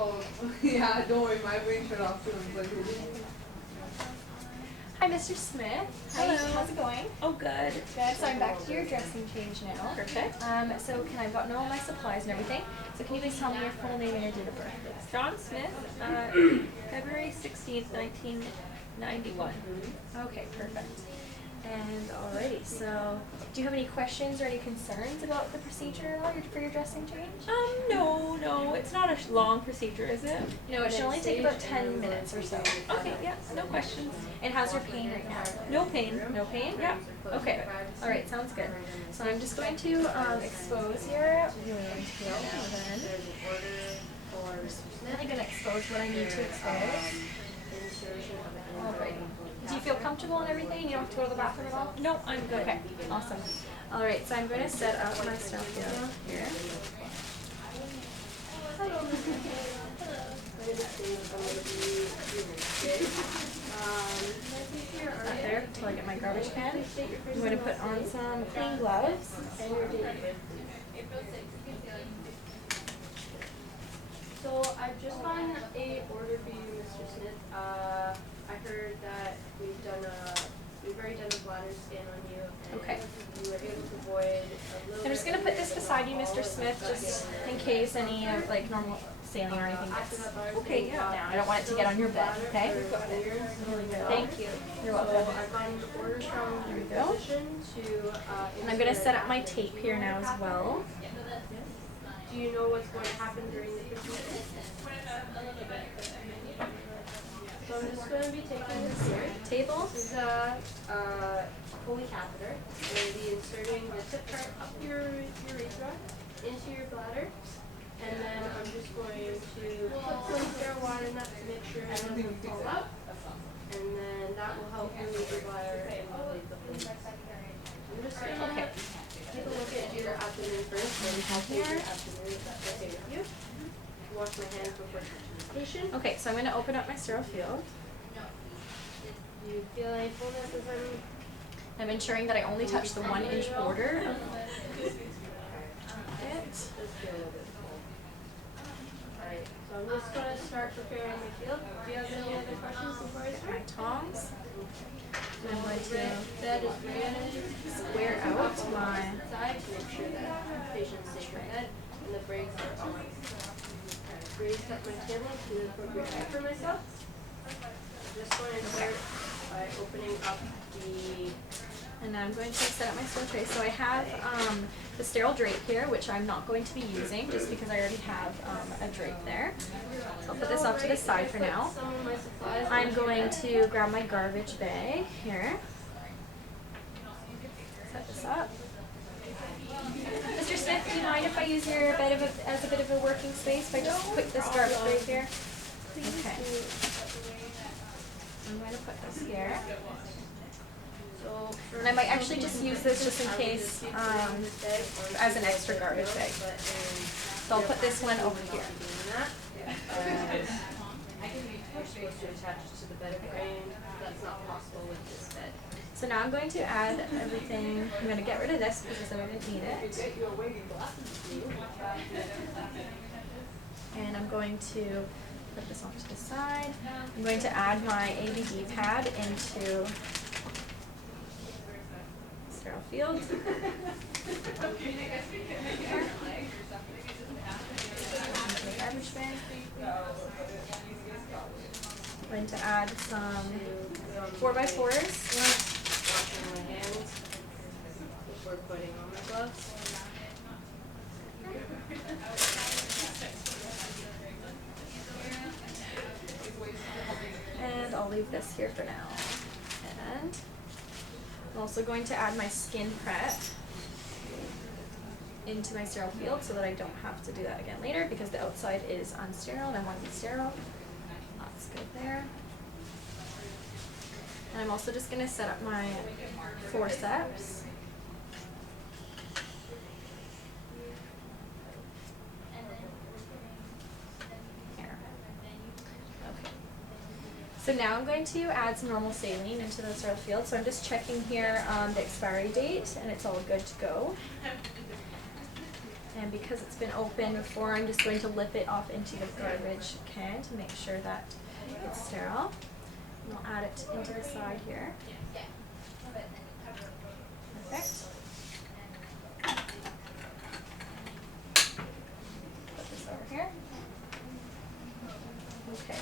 Oh, yeah, don't worry, my brain shut off too. I was like, Hi, Mr. Smith. Hello. How's it going? Oh, good. Good. So I'm back to your dressing change now. Perfect. So I've gotten all my supplies and everything. So can you please tell me your full name and your date of birth, please? John Smith, February 16th, 1991. Okay, perfect. And alrighty, so do you have any questions or any concerns about the procedure at all for your dressing change? No, it's not a long procedure, is it? No, it should only take about 10 minutes or so. Okay, yeah, no questions. And how's your pain right now? No pain. No pain? Yeah. Okay. All right. Sounds good. So I'm just going to expose your wound here, and then I'm really going to expose what I need to expose. All right. Do you feel comfortable and everything? You don't have to go to the bathroom at all? No, I'm good. Okay. Awesome. All right. So I'm going to set up my stuff here. Up there until I get my garbage can. I'm going to put on some clean gloves. So I've just gotten a order for you, Mr. Smith. I heard that we've already done a bladder scan on you. And Okay. you were able to avoid a little I'm just going to put this beside you, Mr. Smith, just in case any like normal saline or anything gets Okay, yeah. down. I don't want it to get on your bed, okay? Thank you. You're So welcome. I've gotten orders from There we the go. physician to And I'm going to set up my tape here now as well. Do you know what's going to happen during the procedure? So I'm just going to be taking this here. Table. This is a Foley catheter. I'm going to be inserting the tip part up your urethra into your bladder. And then I'm just going to put some sterile water in that to make sure it doesn't fall out. And then that will help relieve your bladder and relieve the fluid. I'm just going to take a look at your abdomen first and help your abdomen if that's okay with you. Wash my hands before touching the patient. Okay, so I'm going to open up my sterile field. Do you feel any fullness as I'm ensuring that I only touch the 1-inch border of it. Just feel a little bit full. Alright, so I'm just going to start preparing the field. Do you have any other questions before I My start? tongs. And I'm going to Bed is ready. square out my Side to make sure that the patient's safe in bed and the brakes are on. Raise up my table to the appropriate height for myself. I'm just going to start by opening up the And now I'm going to set up my sterile tray. So I have the sterile drape here, which I'm not going to be using just because I already have a drape there. So I'll put this off to the side for now. some of my supplies. I'm going to grab my garbage bag here. Set this up. Mr. Smith, do you mind if I use your bed as a bit of a working space if I just put this garbage bag here? Okay. I'm going to put this here. So And I might actually just use this just in case as an extra garbage bag. So I'll put this one over here. We're supposed to attach it to the bed frame. That's not possible with this bed. So now I'm going to add everything. I'm going to get rid of this because I didn't need it. And I'm going to put this off to the side. I'm going to add my ABD pad into sterile field. Garbage bag. I'm going to add some 4x4s. Washing my hands before putting on my gloves. And I'll leave this here for now. And I'm also going to add my skin prep into my sterile field so that I don't have to do that again later because the outside is unsterile and I want to be sterile. That's good there. And I'm also just going to set up my forceps. Here. Okay. So now I'm going to add some normal saline into the sterile field. So I'm just checking here the expiry date and it's all good to go. And because it's been open before, I'm just going to lip it off into the garbage can to make sure that it's sterile. And I'll add it into the side here. Perfect. Put this over here. Okay.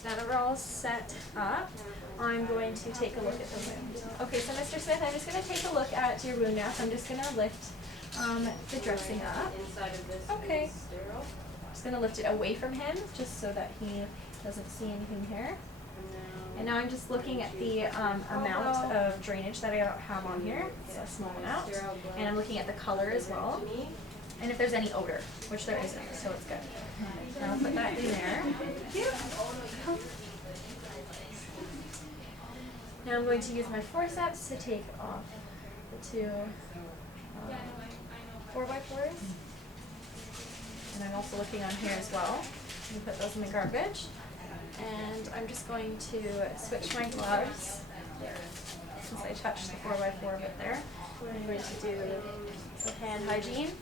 So now that we're all set up, I'm going to take a look at the wound. Okay, so Mr. Smith, I'm just going to take a look at your wound now. So I'm just going to lift the dressing up. Inside of this Okay. is sterile. Just going to lift it away from him just so that he doesn't see anything here. And now I'm just looking at the amount of drainage that I have on here. It's a small amount. And I'm looking at the color as well. And if there's any odor, which there isn't, so it's good. Now I'll put that in there. Now I'm going to use my forceps to take off the two 4x4s. And I'm also looking on here as well. I'm going to put those in the garbage. And I'm just going to switch my gloves since I touched the 4x4 bit there. I'm going to do some hand hygiene.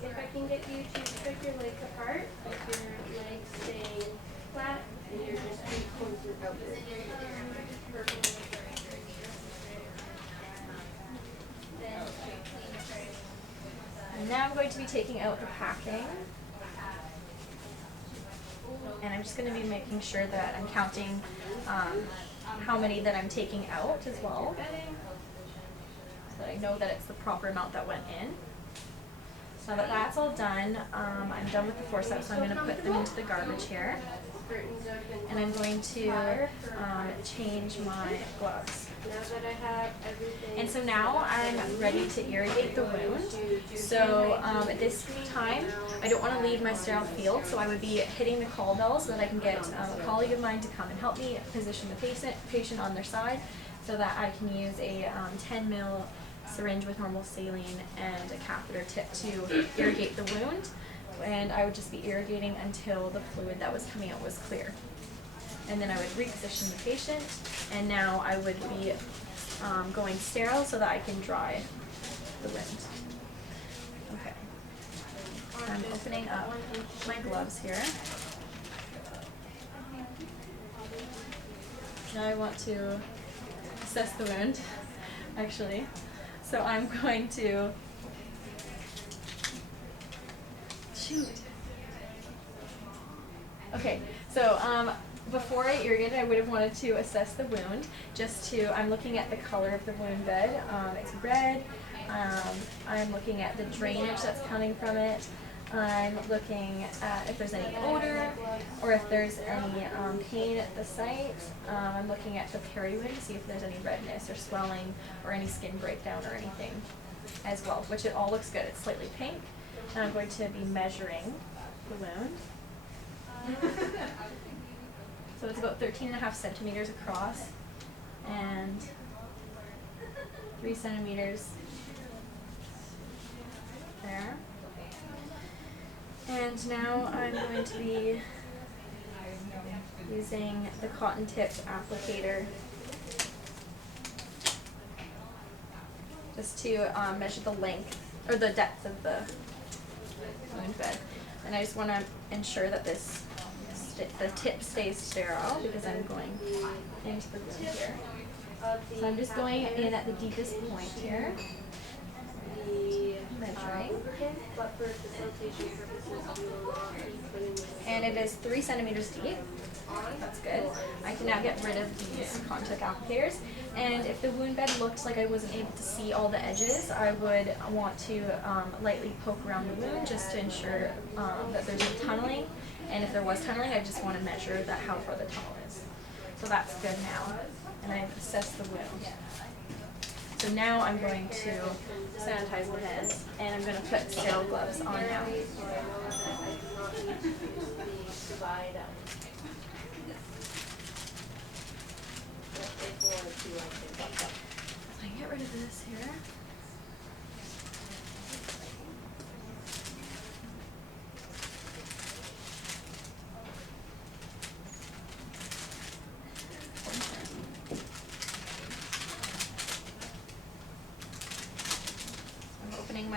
If I can get you to put your legs apart, with your legs staying flat, and you're just pointing outward. And now I'm going to be taking out the packing. And I'm just going to be making sure that I'm counting how many that I'm taking out as well. So that I know that it's the proper amount that went in. So now that that's all done, I'm done with the forceps, so I'm going to put them into the garbage here. And I'm going to change my gloves. Now that I have everything. And so now I'm ready to irrigate the wound. So at this time, I don't want to leave my sterile field, so I would be hitting the call bell so that I can get a colleague of mine to come and help me position the patient on their side so that I can use a 10 ml syringe with normal saline and a catheter tip to irrigate the wound. And I would just be irrigating until the fluid that was coming out was clear. And then I would reposition the patient, and now I would be going sterile so that I can dry the wound. Okay. I'm opening up my gloves here. Now I want to assess the wound, actually. So I'm going to shoot. Okay, so before I irrigated, I would have wanted to assess the wound. I'm looking at the color of the wound bed. It's red. I'm looking at the drainage that's coming from it. I'm looking at if there's any odor or if there's any pain at the site. I'm looking at the peri-wound to see if there's any redness or swelling or any skin breakdown or anything as well, which it all looks good. It's slightly pink. And I'm going to be measuring the wound. So it's about 13.5 centimeters across and 3 centimeters there. And now I'm going to be using the cotton tipped applicator just to measure the length or the depth of the wound bed. And I just want to ensure that the tip stays sterile because I'm going into the wound here. So I'm just going in at the deepest point here, measuring. But for facilitation purposes, we will not be putting this. And it is 3 centimeters deep. That's good. I can now get rid of these contact applicators. And if the wound bed looked like I wasn't able to see all the edges, I would want to lightly poke around the wound just to ensure that there's no tunneling. And if there was tunneling, I just want to measure how far the tunnel is. So that's good now. And I've assessed the wound. So now I'm going to sanitize the hands, and I'm going to put sterile gloves on now. So I know that I do not need to use the provide. I get rid of this here.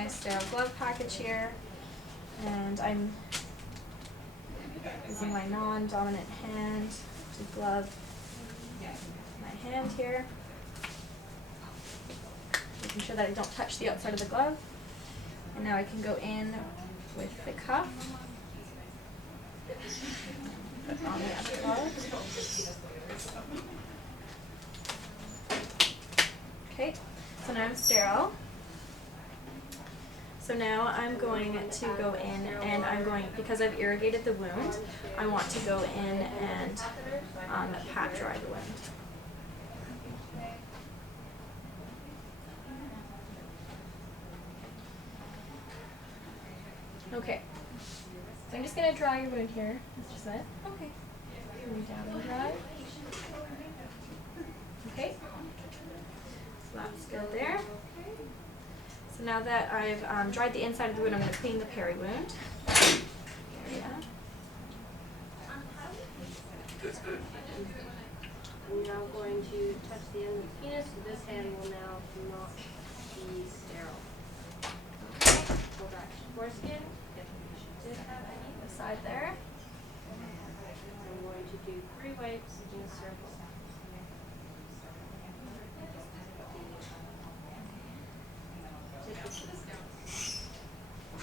my sterile glove package here, and I'm using my non-dominant hand to glove my hand here, making sure that I don't touch the outside of the glove. And now I can go in with the cuff, put on the other glove. Okay, so now I'm sterile. So now I'm going to go in and I'm going, because I've irrigated the wound, I want to go in and pat dry the wound. Okay, so I'm just going to dry your wound here, Mr. Smith. Okay. Bring down and dry. Okay, so that's good there. So now that I've dried the inside of the wound, I'm going to clean the peri wound area. I'm now going to touch the end of the penis, so this hand will now not be sterile. Okay, go back to foreskin. If the patient did have any. The side there. I'm going to do 3 wipes in a circle.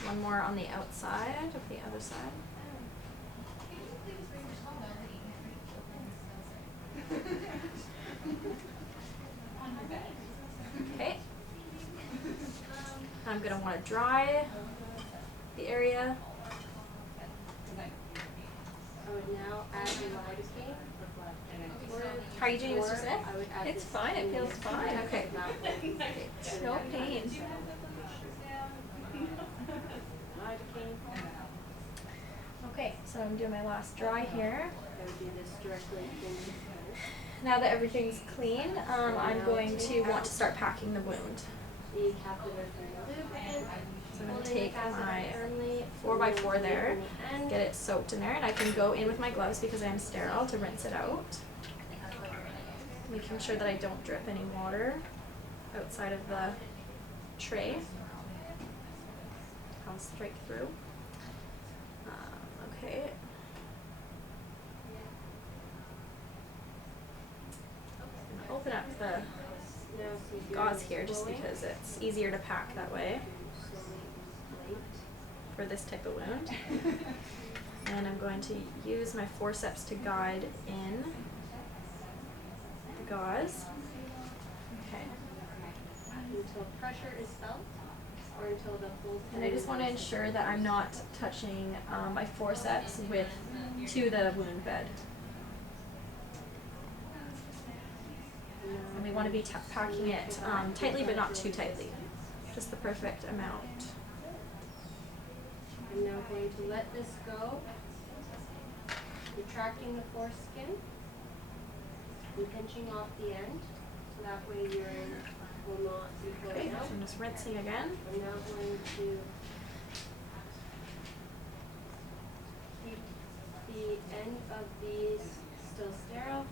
One more on the outside of the other side. Okay. I'm going to want to dry the area. I would now add the lidocaine. How are you doing, Mr. Smith? I would add It's this fine, it in feels the- fine. Okay. No pain. Lidocaine. Okay, so I'm doing my last dry here. I would do this directly into the penis. Now that everything's clean, I'm going to want to start packing the wound. The catheter through the lubricant. So I'm going to Holding the take catheter my firmly 4x4 there, from the end. get it soaked in there, and I can go in with my gloves because I'm sterile to rinse it out. Making sure that I don't drip any water outside of the tray. I'll strike through. Okay. I'm gonna open up the Now, so you're gauze here just slowly- because it's easier to pack that way slowly inflate. for this type of wound. And I'm going to use my forceps to guide in the gauze. Okay. Until pressure is felt, or until the whole. And I just want to ensure that I'm not touching my forceps to the wound bed. And we want to be packing it tightly, but not too tightly. Just the perfect amount. I'm now going to let this go, retracting the foreskin, and pinching off the end, so that way urine will not be Okay, flowing so out. I'm just rinsing again. I'm now going to keep the end of these still sterile,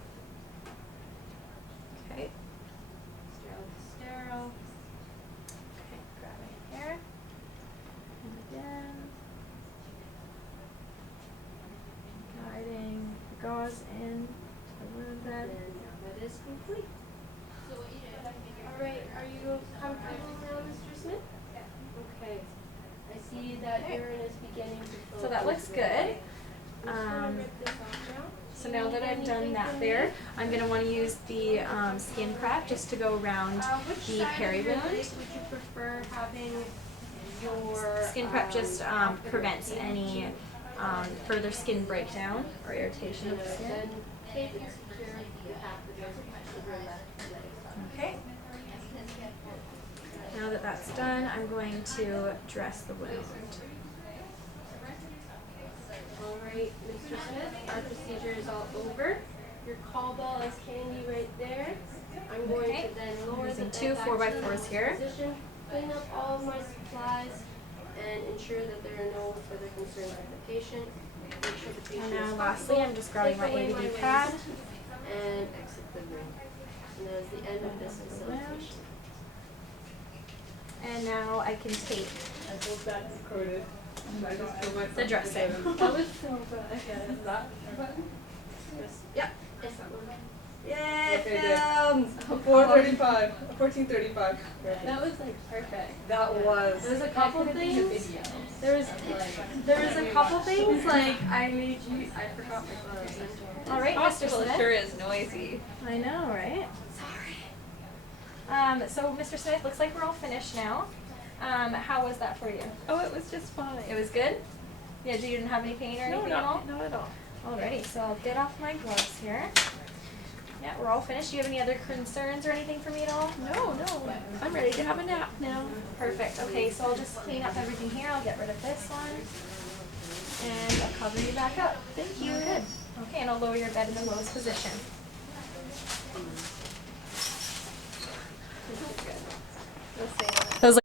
Okay. sterile to sterile. Okay, grabbing here. And again. Guiding the gauze in to the wound bed. And that is complete. Alright, are you comfortable now, Mr. Smith? Okay. I see that Okay. urine is beginning to flow. So that looks into the good. bag. I'm just gonna rip this off now. So now that I've done that there, I'm going to want to use the skin prep just to go around Which the side peri of your wound. leg would you prefer having your Skin prep just catheter prevents in? any further skin breakdown or irritation of the skin. Then tape and secure the catheter to your left leg. Okay. Now that that's done, I'm going to dress the wound. Alright, Mr. Smith, our procedure is all over. Your call ball is handy right there. I'm going Okay. to then lower the Using bed two back 4x4s to here. position, clean up all of my supplies, and ensure that there are no further concerns with the patient. Make sure the patient And is now lastly, I'm just grabbing my Take away ABD waste pad. and exit the room. And that is the end of this facilitation. And now I can tape I hope that's recorded. I just feel myself. the dressing. That was so bad. Is that button? Yep. It's that one. Yay, Okay, good. filmed! 4:35. 14:35. That was like perfect. That was. There was a couple things. There was a couple things like I forgot my clothes. All right, Mr. Hospital Smith. sure is noisy. I know, right? Sorry. So Mr. Smith, looks like we're all finished now. How was that for you? Oh, it was just fine. It was good? Yeah, you didn't have any pain or No, anything at all? not at all. Alrighty, so I'll get off my gloves here. Yeah, we're all finished. Do you have any other concerns or anything for me at all? No. I'm ready to have a nap now. Perfect. Okay, so I'll just clean up everything here. I'll get rid of this one. And I'll cover you back up. Thank you. Good. Okay, and I'll lower your bed in the lowest position.